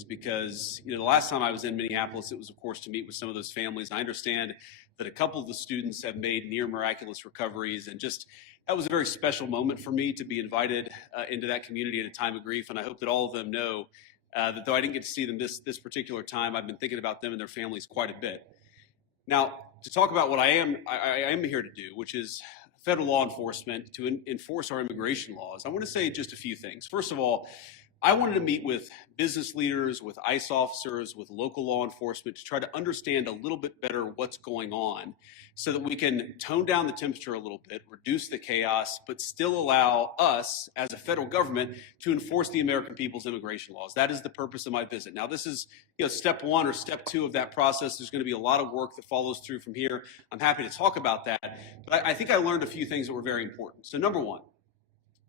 things because, the last time I was in Minneapolis, it was, of course, to meet with some of those families. I understand that a couple of the students have made near miraculous recoveries, and just that was a very special moment for me to be invited into that community at a time of grief. And I hope that all of them know that though I didn't get to see them this particular time, I've been thinking about them and their families quite a bit. Now, to talk about what I am here to do, which is federal law enforcement to enforce our immigration laws, I want to say just a few things. First of all, I wanted to meet with business leaders, with ICE officers, with local law enforcement to try to understand a little bit better what's going on so that we can tone down the temperature a little bit, reduce the chaos, but still allow us as a federal government to enforce the American people's immigration laws. That is the purpose of my visit. Now, this is step one or step two of that process. There's going to be a lot of work that follows through from here. I'm happy to talk about that, but I think I learned a few things that were very important. So number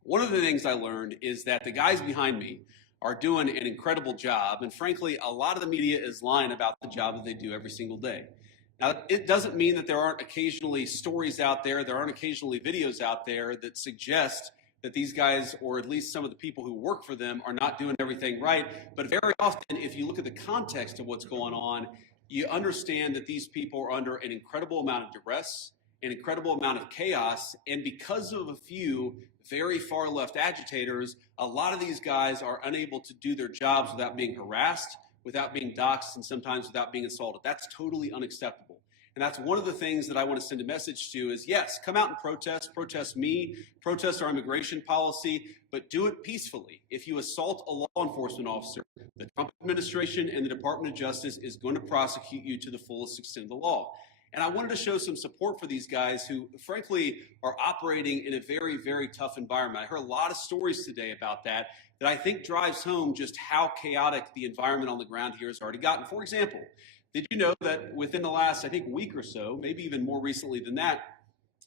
one of the things I learned is that the guys behind me are doing an incredible job, and frankly, a lot of the media is lying about the job that they do every single day. Now, it doesn't mean that there aren't occasionally stories out there, there aren't occasionally videos out there that suggest that these guys, or at least some of the people who work for them, are not doing everything right. But very often, if you look at the context of what's going on, you understand that these people are under an incredible amount of duress, an incredible amount of chaos, and because of a few very far left agitators, a lot of these guys are unable to do their jobs without being harassed, without being doxxed, and sometimes without being assaulted. That's totally unacceptable. And that's one of the things that I want to send a message to is, yes, come out and protest me, protest our immigration policy, but do it peacefully. If you assault a law enforcement officer, the Trump administration and the Department of Justice is going to prosecute you to the fullest extent of the law. And I wanted to show some support for these guys who, frankly, are operating in a very, very tough environment. I heard a lot of stories today about that I think drives home just how chaotic the environment on the ground here has already gotten. For example, did you know that within the last, I think, week or so, maybe even more recently than that,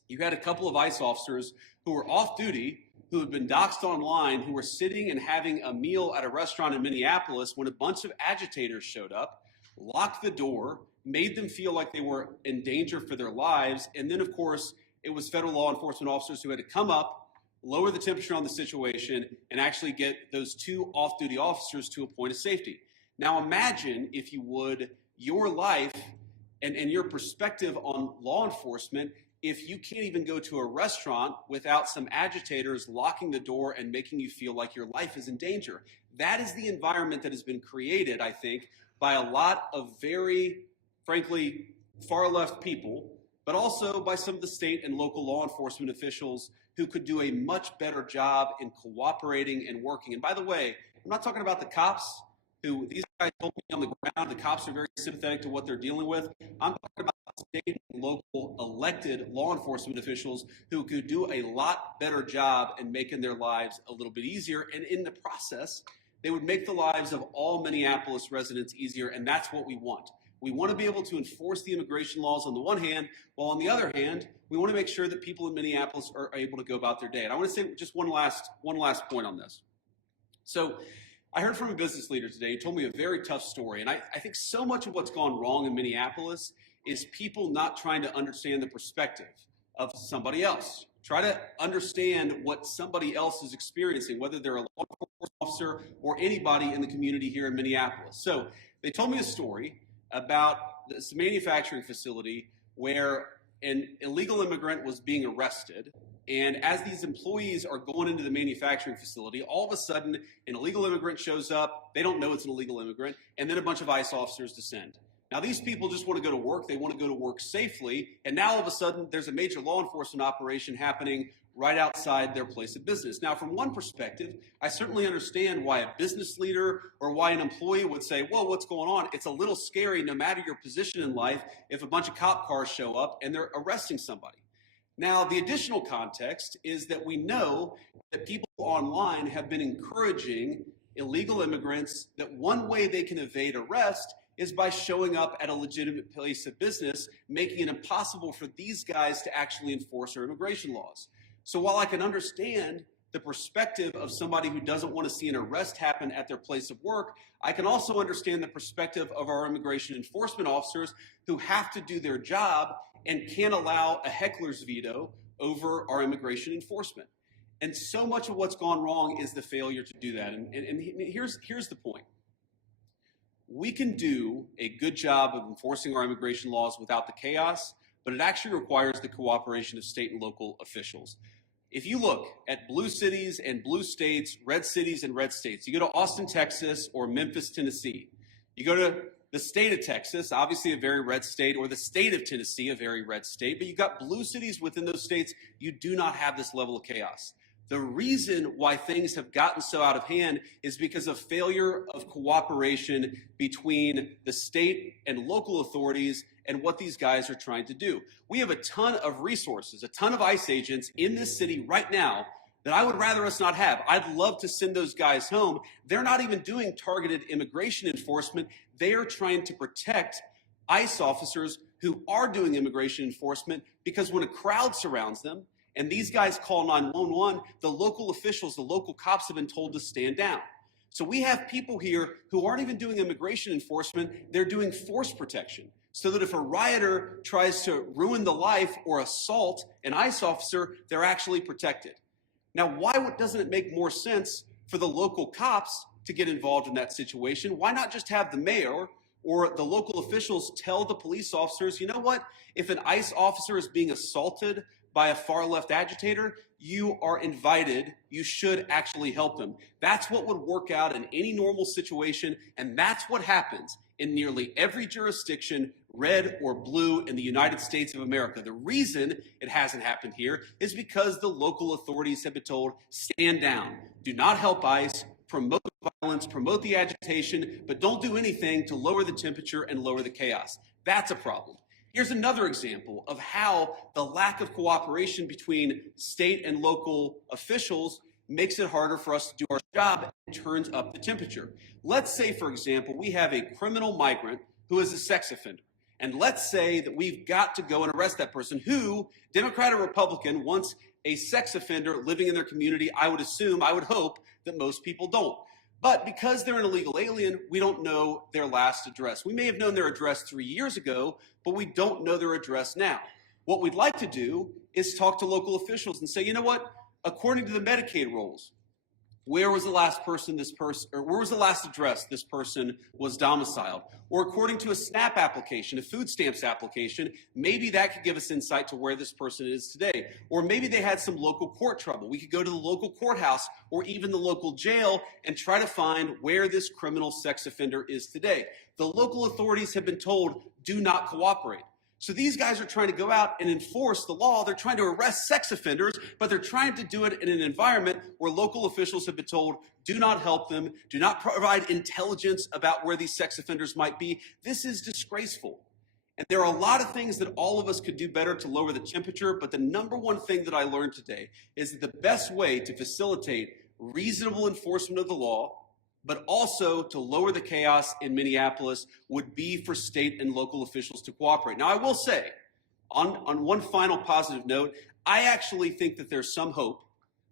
you had a couple of ICE officers who were off duty, who had been doxxed online, who were sitting and having a meal at a restaurant in Minneapolis when a bunch of agitators showed up, locked the door, made them feel like they were in danger for their lives. And then, of course, it was federal law enforcement officers who had to come up, lower the temperature on the situation, and actually get those two off-duty officers to a point of safety. Now imagine, if you would, your life and your perspective on law enforcement if you can't even go to a restaurant without some agitators locking the door and making you feel like your life is in danger. That is the environment that has been created, I think, by a lot of very, frankly, far left people, but also by some of the state and local law enforcement officials who could do a much better job in cooperating and working. And by the way, I'm not talking about the cops, who these guys told me on the ground, the cops are very sympathetic to what they're dealing with. I'm talking about state and local elected law enforcement officials who could do a lot better job in making their lives a little bit easier. And in the process, they would make the lives of all Minneapolis residents easier, and that's what we want. We want to be able to enforce the immigration laws on the one hand, while on the other hand, we want to make sure that people in Minneapolis are able to go about their day. And I want to say just one last point on this. So I heard from a business leader today. He told me a very tough story. And I think so much of what's gone wrong in Minneapolis is people not trying to understand the perspective of somebody else. Try to understand what somebody else is experiencing, whether they're a law enforcement officer or anybody in the community here in Minneapolis. So they told me a story about this manufacturing facility where an illegal immigrant was being arrested. And as these employees are going into the manufacturing facility, all of a sudden, an illegal immigrant shows up. They don't know it's an illegal immigrant. And then a bunch of ICE officers descend. Now, these people just want to go to work. They want to go to work safely. And now all of a sudden, there's a major law enforcement operation happening right outside their place of business. Now, from one perspective, I certainly understand why a business leader or why an employee would say, whoa, what's going on? It's a little scary, no matter your position in life, if a bunch of cop cars show up and they're arresting somebody. Now, the additional context is that we know that people online have been encouraging illegal immigrants that one way they can evade arrest is by showing up at a legitimate place of business, making it impossible for these guys to actually enforce our immigration laws. So while I can understand the perspective of somebody who doesn't want to see an arrest happen at their place of work, I can also understand the perspective of our immigration enforcement officers who have to do their job and can't allow a heckler's veto over our immigration enforcement. And so much of what's gone wrong is the failure to do that. And here's the point. we can do a good job of enforcing our immigration laws without the chaos, but it actually requires the cooperation of state and local officials. If you look at blue cities and blue states, red cities and red states, you go to Austin, Texas, or Memphis, Tennessee, you go to the state of Texas, obviously a very red state, or the state of Tennessee, a very red state, but you've got blue cities within those states, you do not have this level of chaos. The reason why things have gotten so out of hand is because of failure of cooperation between the state and local authorities and what these guys are trying to do. We have a ton of resources, a ton of ICE agents in this city right now that I would rather us not have. I'd love to send those guys home. They're not even doing targeted immigration enforcement. They are trying to protect ICE officers who are doing immigration enforcement, because when a crowd surrounds them and these guys call 911, the local officials, the local cops have been told to stand down. So we have people here who aren't even doing immigration enforcement, they're doing force protection. So that if a rioter tries to ruin the life or assault an ICE officer, they're actually protected. Now, why doesn't it make more sense for the local cops to get involved in that situation? Why not just have the mayor or the local officials tell the police officers, you know what, if an ICE officer is being assaulted by a far left agitator, you are invited, you should actually help him. That's what would work out in any normal situation, and that's what happens in nearly every jurisdiction, red or blue, in the United States of America. The reason it hasn't happened here is because the local authorities have been told, stand down, do not help ICE, promote violence, promote the agitation, but don't do anything to lower the temperature and lower the chaos. That's a problem. Here's another example of how the lack of cooperation between state and local officials makes it harder for us to do our job and turns up the temperature. Let's say, for example, we have a criminal migrant who is a sex offender. And let's say that we've got to go and arrest that person who, Democrat or Republican, wants a sex offender living in their community. I would assume, I would hope that most people don't. But because they're an illegal alien, we don't know their last address. We may have known their address 3 years ago, but we don't know their address now. What we'd like to do is talk to local officials and say, you know what, according to the Medicaid rules, where was the last address this person was domiciled? Or according to a SNAP application, a food stamps application, maybe that could give us insight to where this person is today. Or maybe they had some local court trouble. We could go to the local courthouse or even the local jail and try to find where this criminal sex offender is today. The local authorities have been told, do not cooperate. So these guys are trying to go out and enforce the law. They're trying to arrest sex offenders, but they're trying to do it in an environment where local officials have been told, do not help them, do not provide intelligence about where these sex offenders might be. This is disgraceful. And there are a lot of things that all of us could do better to lower the temperature, but the number one thing that I learned today is that the best way to facilitate reasonable enforcement of the law, but also to lower the chaos in Minneapolis, would be for state and local officials to cooperate. Now, I will say, on one final positive note, I actually think that there's some hope,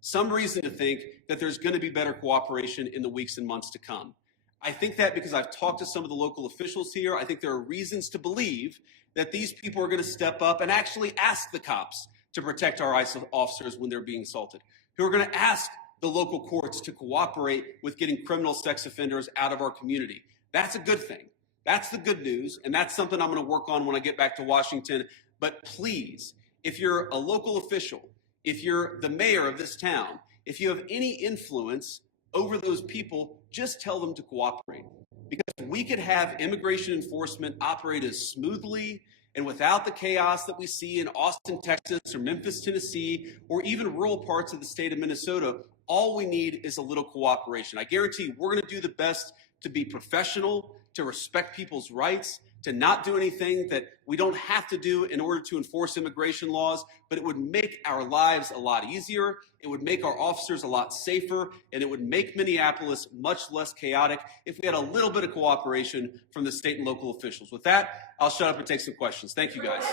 some reason to think that there's going to be better cooperation in the weeks and months to come. I think that because I've talked to some of the local officials here. I think there are reasons to believe that these people are going to step up and actually ask the cops to protect our ICE officers when they're being assaulted, who are going to ask the local courts to cooperate with getting criminal sex offenders out of our community. That's a good thing. That's the good news, and that's something I'm going to work on when I get back to Washington. But please, if you're a local official, if you're the mayor of this town, if you have any influence over those people, just tell them to cooperate. Because we could have immigration enforcement operate as smoothly and without the chaos that we see in Austin, Texas, or Memphis, Tennessee, or even rural parts of the state of Minnesota. All we need is a little cooperation. I guarantee you, we're going to do the best to be professional, to respect people's rights, to not do anything that we don't have to do in order to enforce immigration laws, but it would make our lives a lot easier, it would make our officers a lot safer, and it would make Minneapolis much less chaotic if we had a little bit of cooperation from the state and local officials. With that, I'll shut up and take some questions. Thank you, guys.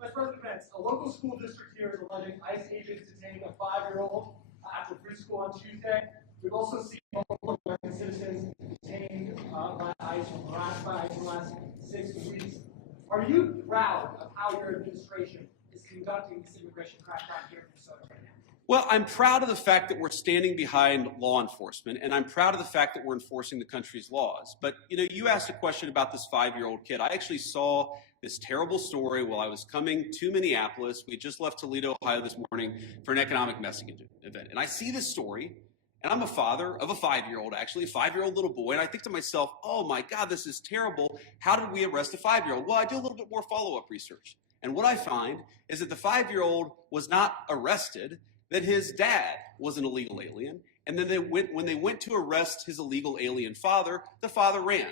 Vice President Vance, a local school district here is alleging ICE agents detaining a 5-year-old after preschool on Tuesday. We've also seen multiple American citizens detained by ICE or harassed by ICE in the last 6 weeks. Are you proud of how your administration is conducting this immigration crackdown here in Minnesota right now? Well, I'm proud of the fact that we're standing behind law enforcement, and I'm proud of the fact that we're enforcing the country's laws. But, you know, you asked a question about this 5-year-old kid. I actually saw this terrible story while I was coming to Minneapolis. We just left Toledo, Ohio this morning for an economic messaging event. And I see this story, and I'm a father of a 5-year-old, actually, a 5-year-old little boy. And I think to myself, oh my God, this is terrible. How did we arrest a 5-year-old? Well, I do a little bit more follow-up research. And what I find is that the 5-year-old was not arrested, that his dad was an illegal alien, and then when they went to arrest his illegal alien father, the father ran.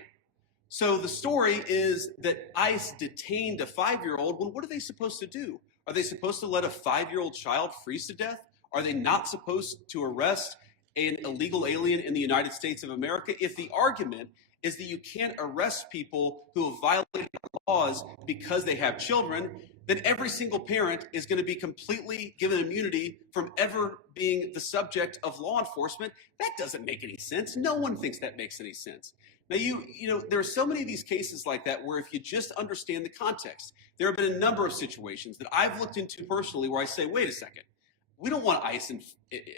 So the story is that ICE detained a 5-year-old. Well, what are they supposed to do? Are they supposed to let a 5-year-old child freeze to death? Are they not supposed to arrest an illegal alien in the United States of America? If the argument is that you can't arrest people who have violated laws because they have children, then every single parent is going to be completely given immunity from ever being the subject of law enforcement. That doesn't make any sense. No one thinks that makes any sense. Now, you know, there are so many of these cases like that where if you just understand the context, there have been a number of situations that I've looked into personally where I say, wait a second, we don't want ICE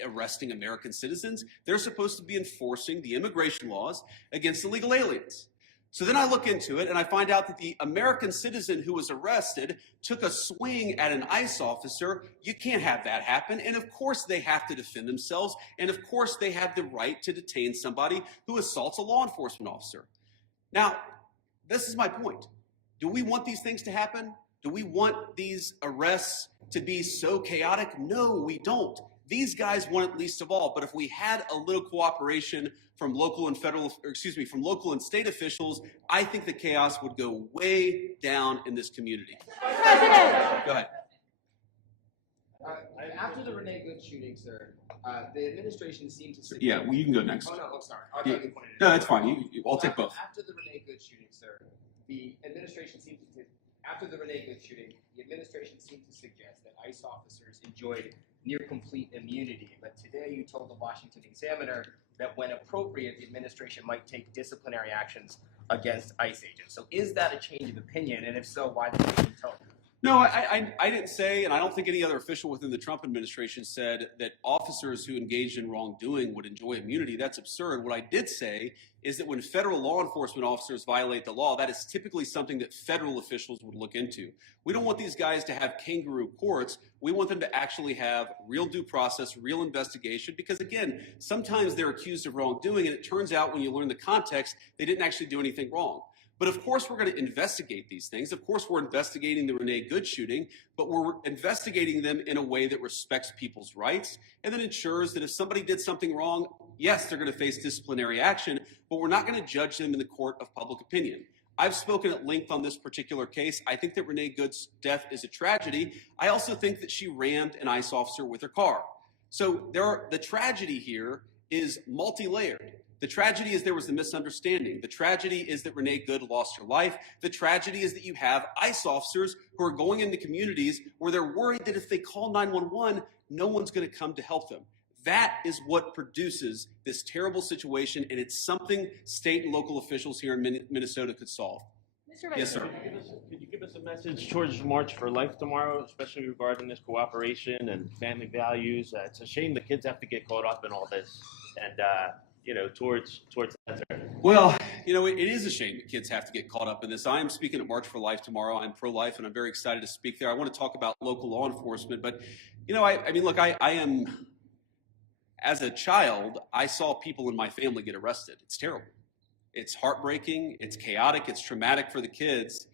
arresting American citizens. They're supposed to be enforcing the immigration laws against illegal aliens. So then I look into it and I find out that the American citizen who was arrested took a swing at an ICE officer. You can't have that happen. And of course they have to defend themselves. And of course they have the right to detain somebody who assaults a law enforcement officer. Now, this is my point. Do we want these things to happen? Do we want these arrests to be so chaotic? No, we don't. These guys want it least of all. But if we had a little cooperation from local and from local and state officials, I think the chaos would go way down in this community. President. Go ahead. After the Renee Good shooting, sir, the administration seemed to suggest... Yeah, well, you can go next. Oh, no, I'm sorry. I Yeah. thought you pointed it No, out. that's fine. I'll take both. After the Renee Good shooting, sir, the administration seemed to... After the Renee Good shooting, the administration seemed to suggest that ICE officers enjoyed near complete immunity. But today you told the Washington Examiner that when appropriate, the administration might take disciplinary actions against ICE agents. So is that a change of opinion? And if so, why the change in tone? No, I didn't say, and I don't think any other official within the Trump administration said that officers who engaged in wrongdoing would enjoy immunity. That's absurd. What I did say is that when federal law enforcement officers violate the law, that is typically something that federal officials would look into. We don't want these guys to have kangaroo courts. We want them to actually have real due process, real investigation, because again, sometimes they're accused of wrongdoing, and it turns out when you learn the context, they didn't actually do anything wrong. But of course, we're going to investigate these things. Of course, we're investigating the Renee Good shooting, but we're investigating them in a way that respects people's rights and that ensures that if somebody did something wrong, yes, they're going to face disciplinary action, but we're not going to judge them in the court of public opinion. I've spoken at length on this particular case. I think that Renee Good's death is a tragedy. I also think that she rammed an ICE officer with her car. So the tragedy here is multi-layered. The tragedy is there was a misunderstanding. The tragedy is that Renee Good lost her life. The tragedy is that you have ICE officers who are going into communities where they're worried that if they call 911, no one's going to come to help them. That is what produces this terrible situation, and it's something state and local officials here in Minnesota could solve. Mr. Yes, sir. Could you give us a message towards March for Life tomorrow, especially regarding this cooperation and family values? It's a shame the kids have to get caught up in all this, and you know, towards that. Well, you know, it is a shame that kids have to get caught up in this. I am speaking at March for Life tomorrow. I'm pro-life, and I'm very excited to speak there. I want to talk about local law enforcement, but you know, I mean, look, I am. As a child, I saw people in my family get arrested. It's terrible. It's heartbreaking. It's chaotic. It's traumatic for the kids.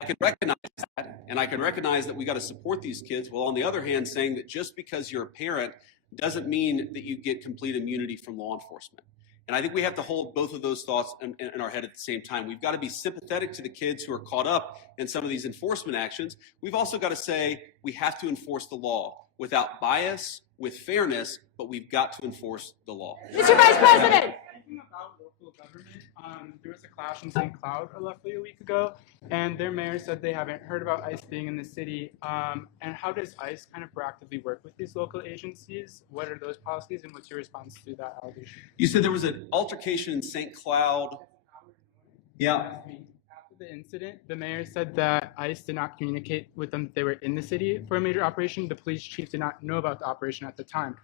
I can recognize that, and I can recognize that we got to support these kids. Well, on the other hand, saying that just because you're a parent doesn't mean that you get complete immunity from law enforcement. And I think we have to hold both of those thoughts in our head at the same time. We've got to be sympathetic to the kids who are caught up in some of these enforcement actions. We've also got to say we have to enforce the law without bias, with fairness, but we've got to enforce the law. Mr. Vice President! Speaking about local government, there was a clash in St. Cloud roughly a week ago, and their mayor said they haven't heard about ICE being in the city. And how does ICE kind of proactively work with these local agencies? What are those policies, and what's your response to that allegation? You said there was an altercation in St. Cloud. Yeah. After the incident, the mayor said that ICE did not communicate with them that they were in the city for a major operation. The police chief did not know about the operation at the time.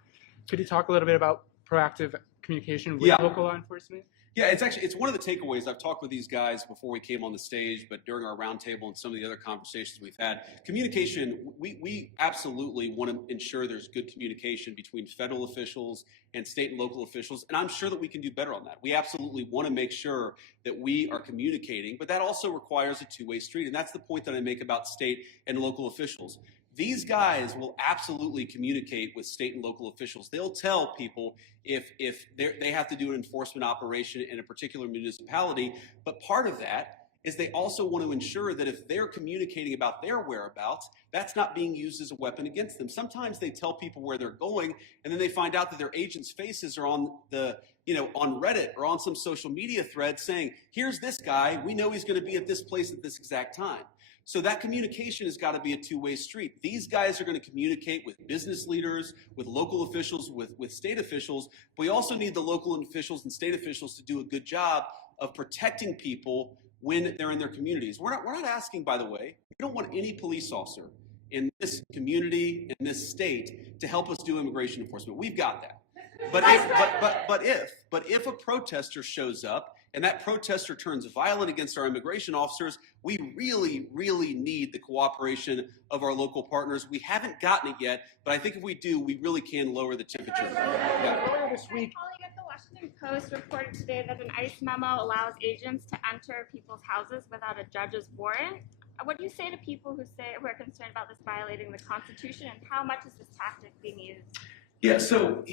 Could you talk a little bit about proactive communication with local law enforcement? Yeah, it's one of the takeaways. I've talked with these guys before we came on the stage, but during our roundtable and some of the other conversations we've had, communication, we absolutely want to ensure there's good communication between federal officials and state and local officials, and I'm sure that we can do better on that. We absolutely want to make sure that we are communicating, but that also requires a two-way street, and that's the point that I make about state and local officials. These guys will absolutely communicate with state and local officials. They'll tell people if they have to do an enforcement operation in a particular municipality, but part of that is they also want to ensure that if they're communicating about their whereabouts, that's not being used as a weapon against them. Sometimes they tell people where they're going, and then they find out that their agents' faces are on on Reddit or on some social media thread saying, here's this guy, we know he's going to be at this place at this exact time. So that communication has got to be a two-way street. These guys are going to communicate with business leaders, with local officials, with state officials, but we also need the local officials and state officials to do a good job of protecting people when they're in their communities. We're not asking, by the way, we don't want any police officer in this community, in this state, to help us do immigration enforcement. We've got that. But if a protester shows up and that protester turns violent against our immigration officers, we really, really need the cooperation of our local partners. We haven't gotten it yet, but I think if we do, we really can lower the temperature. Earlier this week, the Washington Post reported today that an ICE memo allows agents to enter people's houses without a judge's warrant. What do you say to people who are concerned about this violating the Constitution, and how much is this tactic being used? Yeah, so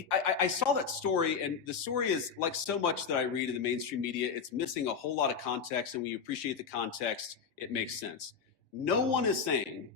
I saw that story, and the story is like so much that I read in the mainstream media, it's missing a whole lot of context, and when you appreciate the context, it makes sense. No one is saying,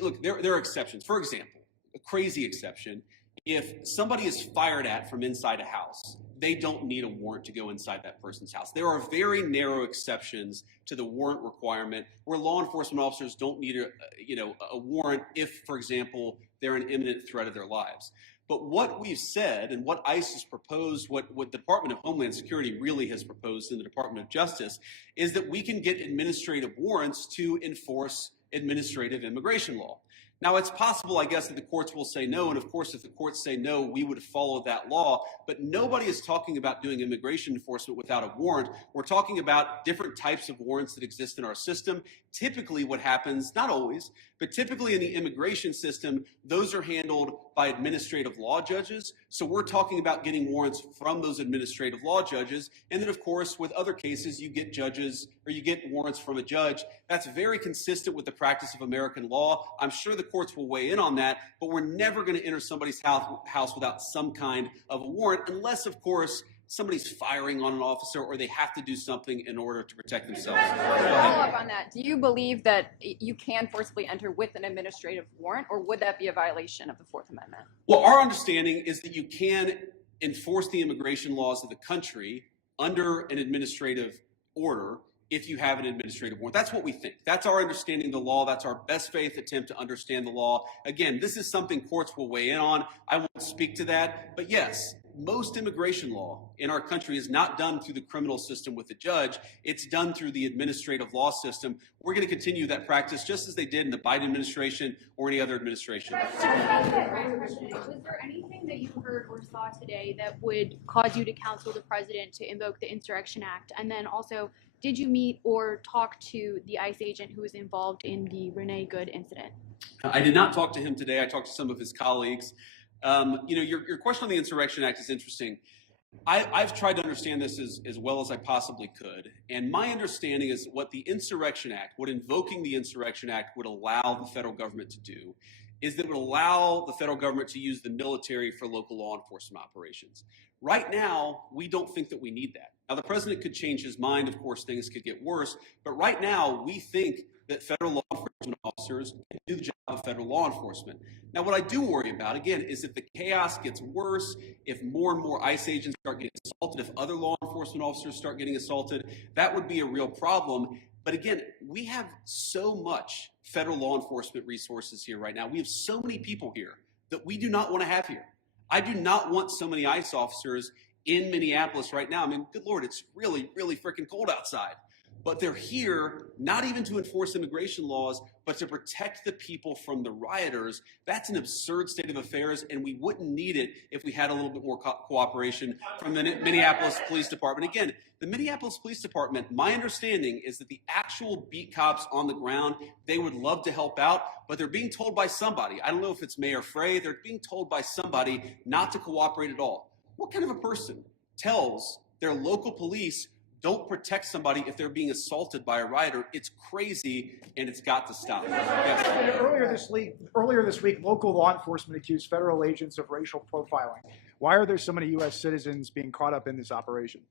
look, there are exceptions. For example, a crazy exception, if somebody is fired at from inside a house, they don't need a warrant to go inside that person's house. There are very narrow exceptions to the warrant requirement where law enforcement officers don't need a warrant if, for example, they're an imminent threat of their lives. But what we've said and what ICE has proposed, what Department of Homeland Security really has proposed in the Department of Justice, is that we can get administrative warrants to enforce administrative immigration law. Now, it's possible, I guess, that the courts will say no, and of course, if the courts say no, we would follow that law, but nobody is talking about doing immigration enforcement without a warrant. We're talking about different types of warrants that exist in our system. Typically what happens, not always, but typically in the immigration system, those are handled by administrative law judges. So we're talking about getting warrants from those administrative law judges. And then, of course, with other cases, you get judges or you get warrants from a judge. That's very consistent with the practice of American law. I'm sure the courts will weigh in on that, but we're never going to enter somebody's house without some kind of a warrant, unless, of course, somebody's firing on an officer or they have to do something in order to protect themselves. Follow up on that. Do you believe that you can forcibly enter with an administrative warrant, or would that be a violation of the Fourth Amendment? Well, our understanding is that you can enforce the immigration laws of the country under an administrative order if you have an administrative warrant. That's what we think. That's our understanding of the law. That's our best faith attempt to understand the law. Again, this is something courts will weigh in on. I won't speak to that. But yes, most immigration law in our country is not done through the criminal system with the judge. It's done through the administrative law system. We're going to continue that practice just as they did in the Biden administration or any other administration. Was there anything that you heard or saw today that would cause you to counsel the president to invoke the Insurrection Act? And then also, did you meet or talk to the ICE agent who was involved in the Renee Good incident? I did not talk to him today. I talked to some of his colleagues. Your question on the Insurrection Act is interesting. I've tried to understand this as well as I possibly could. And my understanding is what the Insurrection Act, what invoking the Insurrection Act would allow the federal government to do is that it would allow the federal government to use the military for local law enforcement operations. Right now, we don't think that we need that. Now, the president could change his mind. Of course, things could get worse. But right now, we think that federal law enforcement officers can do the job of federal law enforcement. Now, what I do worry about, again, is if the chaos gets worse, if more and more ICE agents start getting assaulted, if other law enforcement officers start getting assaulted, that would be a real problem. But again, we have so much federal law enforcement resources here right now. We have so many people here that we do not want to have here. I do not want so many ICE officers in Minneapolis right now. I mean, good Lord, it's really, really freaking cold outside. but they're here not even to enforce immigration laws, but to protect the people from the rioters. That's an absurd state of affairs, and we wouldn't need it if we had a little bit more cooperation from the Minneapolis Police Department. Again, the Minneapolis Police Department, my understanding is that the actual beat cops on the ground, they would love to help out, but they're being told by somebody, I don't know if it's Mayor Frey, they're being told by somebody not to cooperate at all. What kind of a person tells their local police don't protect somebody if they're being assaulted by a rioter? It's crazy, and it's got to stop. Yes. Earlier this week, local law enforcement accused federal agents of racial profiling. Why are there so many U.S. citizens being caught up in this operation?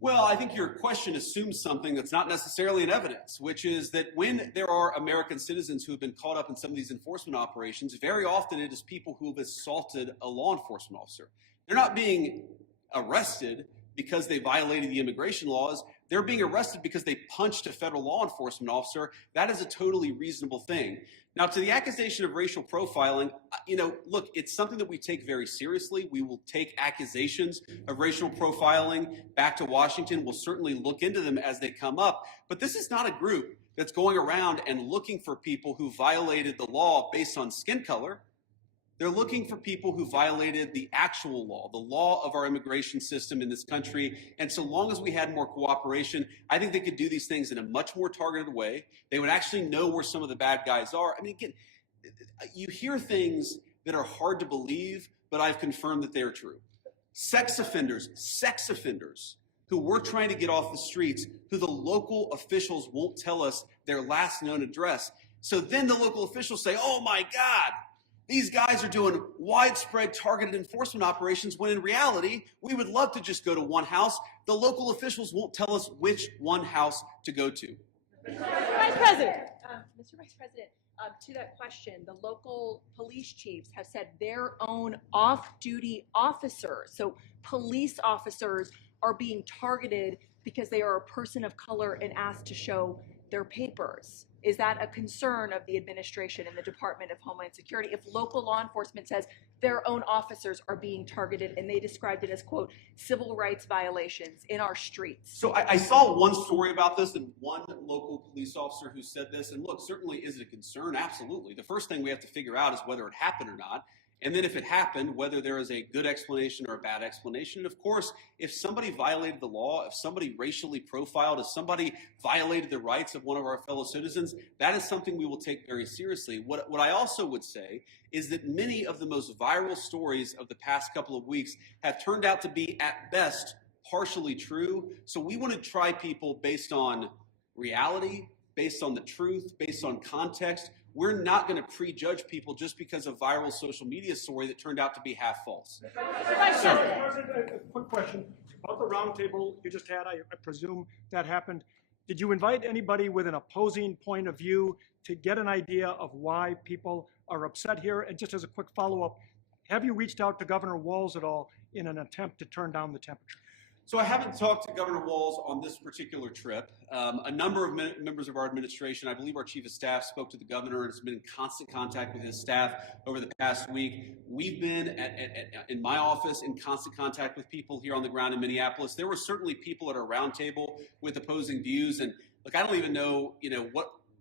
Well, I think your question assumes something that's not necessarily in evidence, which is that when there are American citizens who have been caught up in some of these enforcement operations, very often it is people who have assaulted a law enforcement officer. They're not being arrested because they violated the immigration laws. They're being arrested because they punched a federal law enforcement officer. That is a totally reasonable thing. Now, to the accusation of racial profiling, look, it's something that we take very seriously. We will take accusations of racial profiling back to Washington. We'll certainly look into them as they come up. But this is not a group that's going around and looking for people who violated the law based on skin color. They're looking for people who violated the actual law, the law of our immigration system in this country. And so long as we had more cooperation, I think they could do these things in a much more targeted way. They would actually know where some of the bad guys are. I mean, again, you hear things that are hard to believe, but I've confirmed that they're true. Sex offenders who we're trying to get off the streets, who the local officials won't tell us their last known address. So then the local officials say, oh my God, these guys are doing widespread targeted enforcement operations, when in reality, we would love to just go to one house. The local officials won't tell us which one house to go to. Mr. Vice President, to that question, the local police chiefs have said their own off-duty officers, so police officers, are being targeted because they are a person of color and asked to show their papers. Is that a concern of the administration and the Department of Homeland Security if local law enforcement says their own officers are being targeted, and they described it as, quote, civil rights violations in our streets? So I saw one story about this and one local police officer who said this, and look, certainly is it a concern? Absolutely. The first thing we have to figure out is whether it happened or not. And then if it happened, whether there is a good explanation or a bad explanation. And of course, if somebody violated the law, if somebody racially profiled, if somebody violated the rights of one of our fellow citizens, that is something we will take very seriously. What I also would say is that many of the most viral stories of the past couple of weeks have turned out to be, at best, partially true. So we want to try people based on reality, based on the truth, based on context. We're not going to prejudge people just because of a viral social media story that turned out to be half false. A quick question about the roundtable you just had. I presume that happened. Did you invite anybody with an opposing point of view to get an idea of why people are upset here? And just as a quick follow-up, have you reached out to Governor Walz at all in an attempt to turn down the temperature? So I haven't talked to Governor Walz on this particular trip. A number of members of our administration, I believe our chief of staff, spoke to the governor and has been in constant contact with his staff over the past week. We've been in my office in constant contact with people here on the ground in Minneapolis. There were certainly people at our roundtable with opposing views, and look, I don't even know,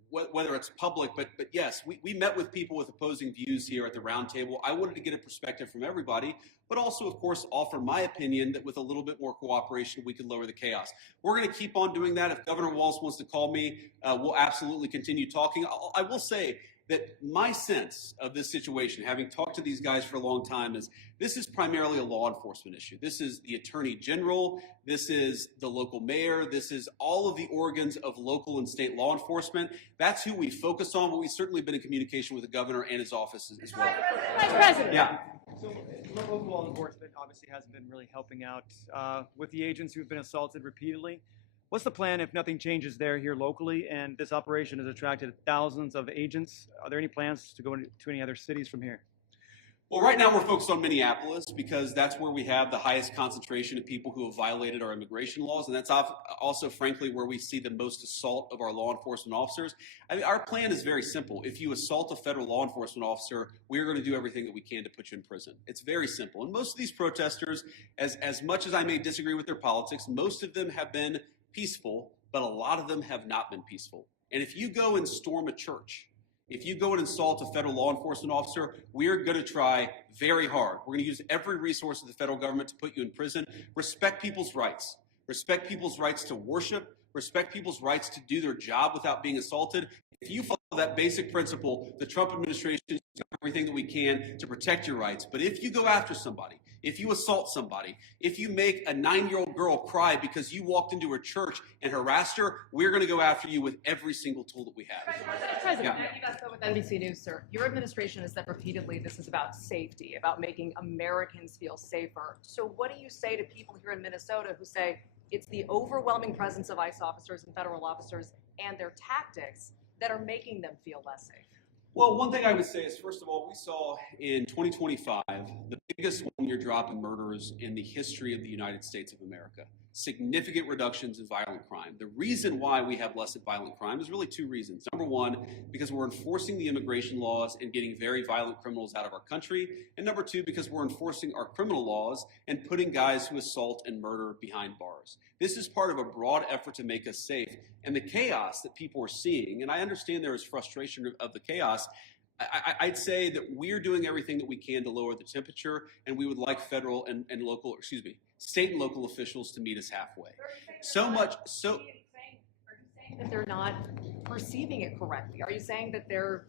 whether it's public, but yes, we met with people with opposing views here at the roundtable. I wanted to get a perspective from everybody, but also, of course, offer my opinion that with a little bit more cooperation, we could lower the chaos. We're going to keep on doing that. If Governor Walz wants to call me, we'll absolutely continue talking. I will say that my sense of this situation, having talked to these guys for a long time, is this is primarily a law enforcement issue. This is the Attorney General, this is the local mayor, this is all of the organs of local and state law enforcement. That's who we focus on, but we've certainly been in communication with the governor and his office as well. Vice President. Yeah. So local law enforcement obviously hasn't been really helping out with the agents who've been assaulted repeatedly. What's the plan if nothing changes there here locally and this operation has attracted thousands of agents? Are there any plans to go to any other cities from here? Well, right now we're focused on Minneapolis because that's where we have the highest concentration of people who have violated our immigration laws, and that's also, frankly, where we see the most assault of our law enforcement officers. I mean, our plan is very simple. If you assault a federal law enforcement officer, we're going to do everything that we can to put you in prison. It's very simple. And most of these protesters, as much as I may disagree with their politics, most of them have been peaceful, but a lot of them have not been peaceful. And if you go and storm a church, if you go and assault a federal law enforcement officer, we're going to try very hard. We're going to use every resource of the federal government to put you in prison. Respect people's rights. Respect people's rights to worship. Respect people's rights to do their job without being assaulted. If you follow that basic principle, the Trump administration is doing everything that we can to protect your rights. But if you go after somebody, if you assault somebody, if you make a 9-year-old girl cry because you walked into her church and harassed her, we're going to go after you with every single tool that we have. President, you guys go with NBC News, sir. Your administration has said repeatedly this is about safety, about making Americans feel safer. So what do you say to people here in Minnesota who say it's the overwhelming presence of ICE officers and federal officers and their tactics that are making them feel less safe? Well, one thing I would say is, first of all, we saw in 2025 the biggest one-year drop in murders in the history of the United States of America. Significant reductions in violent crime. The reason why we have less violent crime is really two reasons. Number one, because we're enforcing the immigration laws and getting very violent criminals out of our country. And number two, because we're enforcing our criminal laws and putting guys who assault and murder behind bars. This is part of a broad effort to make us safe. And the chaos that people are seeing, and I understand there is frustration of the chaos, I'd say that we're doing everything that we can to lower the temperature, and we would like federal and local, state and local officials to meet us halfway. So much, so. Are you saying that they're not perceiving it correctly? Are you saying that they're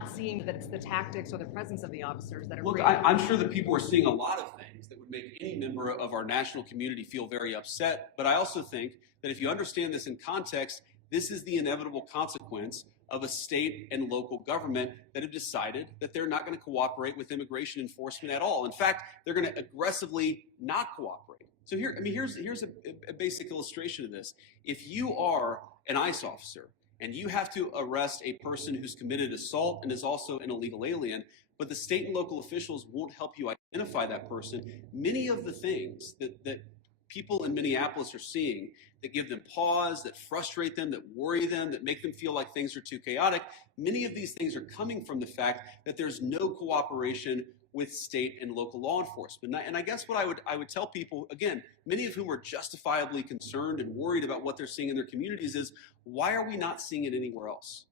not seeing that it's the tactics or the presence of the officers that are Look, really... I'm sure that people are seeing a lot of things that would make any member of our national community feel very upset, but I also think that if you understand this in context, this is the inevitable consequence of a state and local government that have decided that they're not going to cooperate with immigration enforcement at all. In fact, they're going to aggressively not cooperate. So here's a basic illustration of this. If you are an ICE officer and you have to arrest a person who's committed assault and is also an illegal alien, but the state and local officials won't help you identify that person, many of the things that people in Minneapolis are seeing that give them pause, that frustrate them, that worry them, that make them feel like things are too chaotic, many of these things are coming from the fact that there's no cooperation with state and local law enforcement. And I guess what I would tell people, again, many of whom are justifiably concerned and worried about what they're seeing in their communities, is why are we not seeing it anywhere else?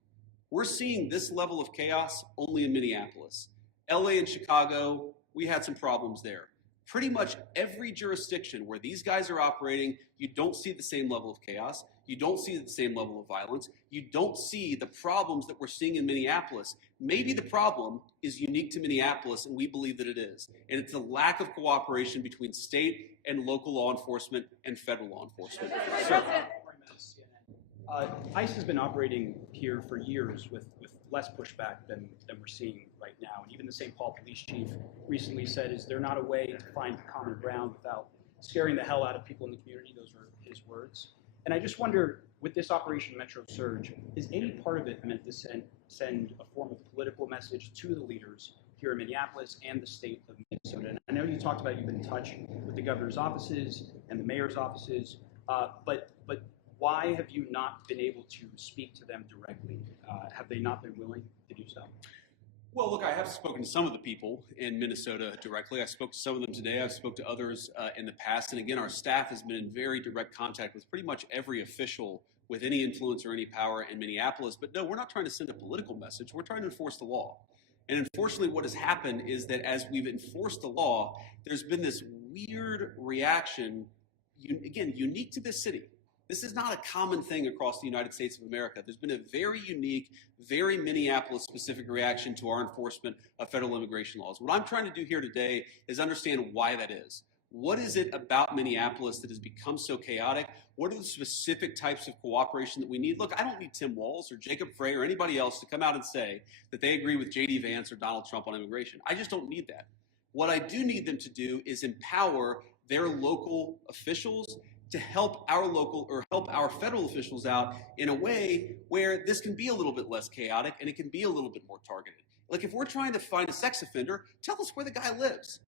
We're seeing this level of chaos only in Minneapolis. LA and Chicago, we had some problems there. Pretty much every jurisdiction where these guys are operating, you don't see the same level of chaos. You don't see the same level of violence. You don't see the problems that we're seeing in Minneapolis. Maybe the problem is unique to Minneapolis, and we believe that it is. And it's a lack of cooperation between state and local law enforcement and federal law enforcement. ICE has been operating here for years with less pushback than we're seeing right now. And even the St. Paul police chief recently said, is there not a way to find common ground without scaring the hell out of people in the community? Those were his words. And I just wonder, with this Operation Metro Surge, is any part of it meant to send a form of political message to the leaders here in Minneapolis and the state of Minnesota? And I know you talked about you've been in touch with the governor's offices and the mayor's offices, but why have you not been able to speak to them directly? Have they not been willing to do so? Well, look, I have spoken to some of the people in Minnesota directly. I spoke to some of them today. I've spoke to others in the past. And again, our staff has been in very direct contact with pretty much every official with any influence or any power in Minneapolis. But no, we're not trying to send a political message. We're trying to enforce the law. And unfortunately, what has happened is that as we've enforced the law, there's been this weird reaction, again, unique to this city. This is not a common thing across the United States of America. There's been a very unique, very Minneapolis-specific reaction to our enforcement of federal immigration laws. What I'm trying to do here today is understand why that is. What is it about Minneapolis that has become so chaotic? What are the specific types of cooperation that we need? Look, I don't need Tim Walz or Jacob Frey or anybody else to come out and say that they agree with JD Vance or Donald Trump on immigration. I just don't need that. What I do need them to do is empower their local officials to help our federal officials out in a way where this can be a little bit less chaotic and it can be a little bit more targeted. Like if we're trying to find a sex offender, tell us where the guy lives.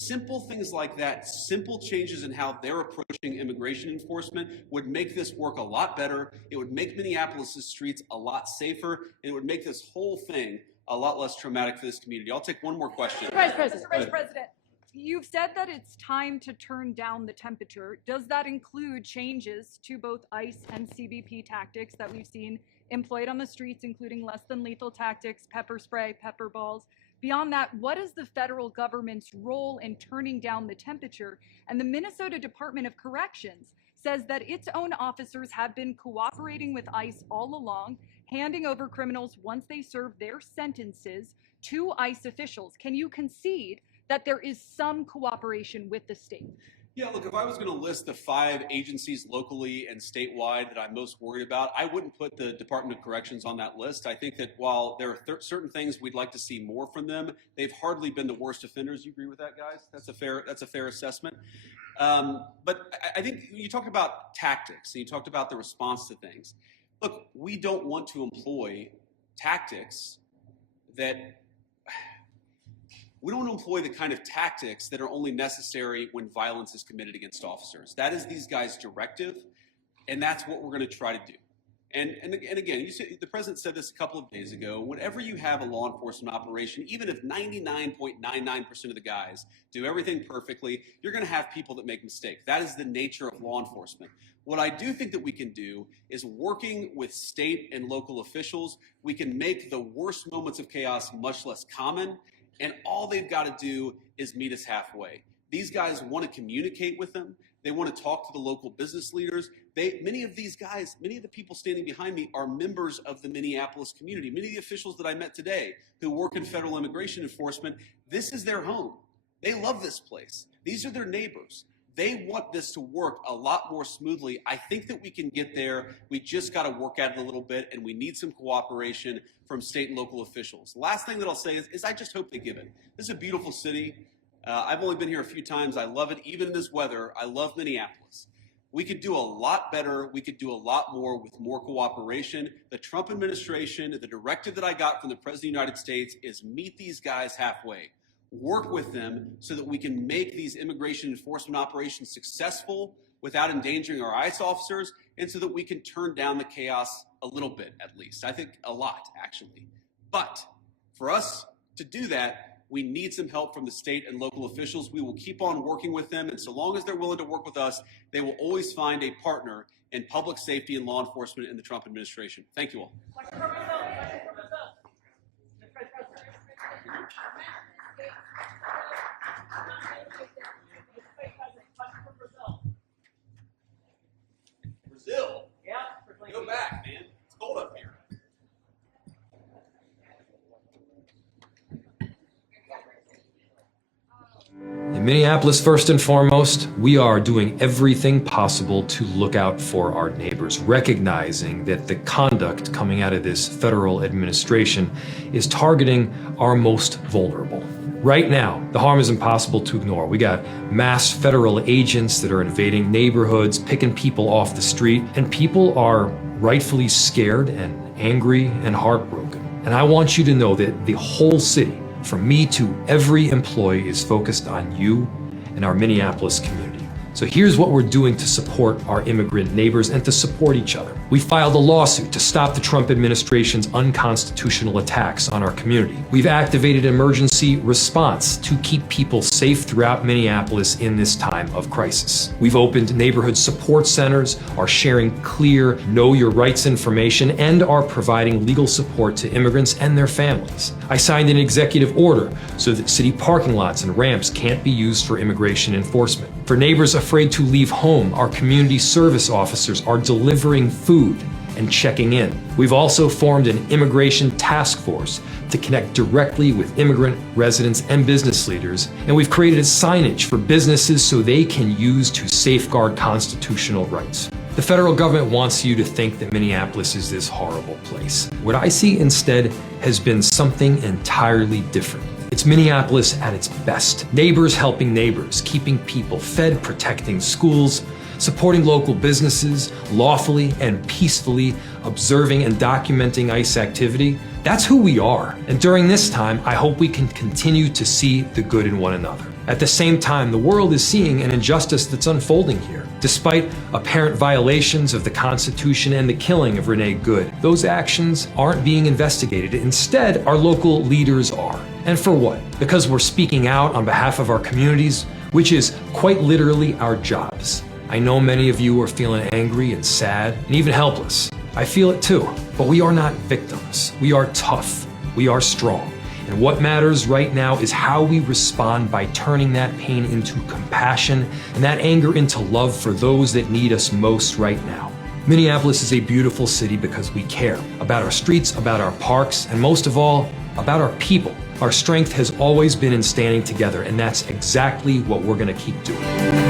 Simple things like that, simple changes in how they're approaching immigration enforcement would make this work a lot better. It would make Minneapolis' streets a lot safer, and it would make this whole thing a lot less traumatic for this community. I'll take one more question. Mr. Vice President. You've said that it's time to turn down the temperature. Does that include changes to both ICE and CBP tactics that we've seen employed on the streets, including less than lethal tactics, pepper spray, pepper balls? Beyond that, what is the federal government's role in turning down the temperature? And the Minnesota Department of Corrections says that its own officers have been cooperating with ICE all along, handing over criminals once they serve their sentences to ICE officials. Can you concede that there is some cooperation with the state? Yeah, look, if I was going to list the 5 agencies locally and statewide that I'm most worried about, I wouldn't put the Department of Corrections on that list. I think that while there are certain things we'd like to see more from them, they've hardly been the worst offenders. You agree with that, guys? That's a fair assessment. But I think you talked about tactics and you talked about the response to things. Look, we don't want to employ tactics that we don't employ the kind of tactics that are only necessary when violence is committed against officers. That is these guys' directive, and that's what we're going to try to do. And again, the president said this a couple of days ago, whenever you have a law enforcement operation, even if 99.99% of the guys do everything perfectly, you're going to have people that make mistakes. That is the nature of law enforcement. What I do think that we can do is, working with state and local officials, we can make the worst moments of chaos much less common. And all they've got to do is meet us halfway. These guys want to communicate with them. They want to talk to the local business leaders. Many of these guys, many of the people standing behind me are members of the Minneapolis community. Many of the officials that I met today who work in federal immigration enforcement, this is their home. They love this place. These are their neighbors. They want this to work a lot more smoothly. I think that we can get there. We just got to work at it a little bit, and we need some cooperation from state and local officials. Last thing that I'll say is I just hope they give it. This is a beautiful city. I've only been here a few times. I love it. Even in this weather, I love Minneapolis. We could do a lot better. We could do a lot more with more cooperation. The Trump administration, the directive that I got from the President of the United States is meet these guys halfway. Work with them so that we can make these immigration enforcement operations successful without endangering our ICE officers, and so that we can turn down the chaos a little bit, at least. I think a lot, actually. But for us to do that, we need some help from the state and local officials. We will keep on working with them, and so long as they're willing to work with us, they will always find a partner in public safety and law enforcement in the Trump administration. Thank you all. Brazil? Yeah. Go back, man. It's cold up here. In Minneapolis, first and foremost, we are doing everything possible to look out for our neighbors, recognizing that the conduct coming out of this federal administration is targeting our most vulnerable. Right now, the harm is impossible to ignore. We got mass federal agents that are invading neighborhoods, picking people off the street, and people are rightfully scared and angry and heartbroken. And I want you to know that the whole city, from me to every employee, is focused on you and our Minneapolis community. So here's what we're doing to support our immigrant neighbors and to support each other. We filed a lawsuit to stop the Trump administration's unconstitutional attacks on our community. We've activated emergency response to keep people safe throughout Minneapolis in this time of crisis. We've opened neighborhood support centers, are sharing clear know your rights information, and are providing legal support to immigrants and their families. I signed an executive order so that city parking lots and ramps can't be used for immigration enforcement. For neighbors afraid to leave home, our community service officers are delivering food and checking in. We've also formed an immigration task force to connect directly with immigrant residents and business leaders, and we've created signage for businesses so they can use to safeguard constitutional rights. The federal government wants you to think that Minneapolis is this horrible place. What I see instead has been something entirely different. It's Minneapolis at its best. Neighbors helping neighbors, keeping people fed, protecting schools, supporting local businesses, lawfully and peacefully observing and documenting ICE activity. That's who we are. And during this time, I hope we can continue to see the good in one another. At the same time, the world is seeing an injustice that's unfolding here. Despite apparent violations of the Constitution and the killing of Renee Good, those actions aren't being investigated. Instead, our local leaders are. And for what? Because we're speaking out on behalf of our communities, which is quite literally our jobs. I know many of you are feeling angry and sad and even helpless. I feel it too, but we are not victims. We are tough. We are strong. And what matters right now is how we respond by turning that pain into compassion and that anger into love for those that need us most right now. Minneapolis is a beautiful city because we care about our streets, about our parks, and most of all, about our people. Our strength has always been in standing together, and that's exactly what we're going to keep doing.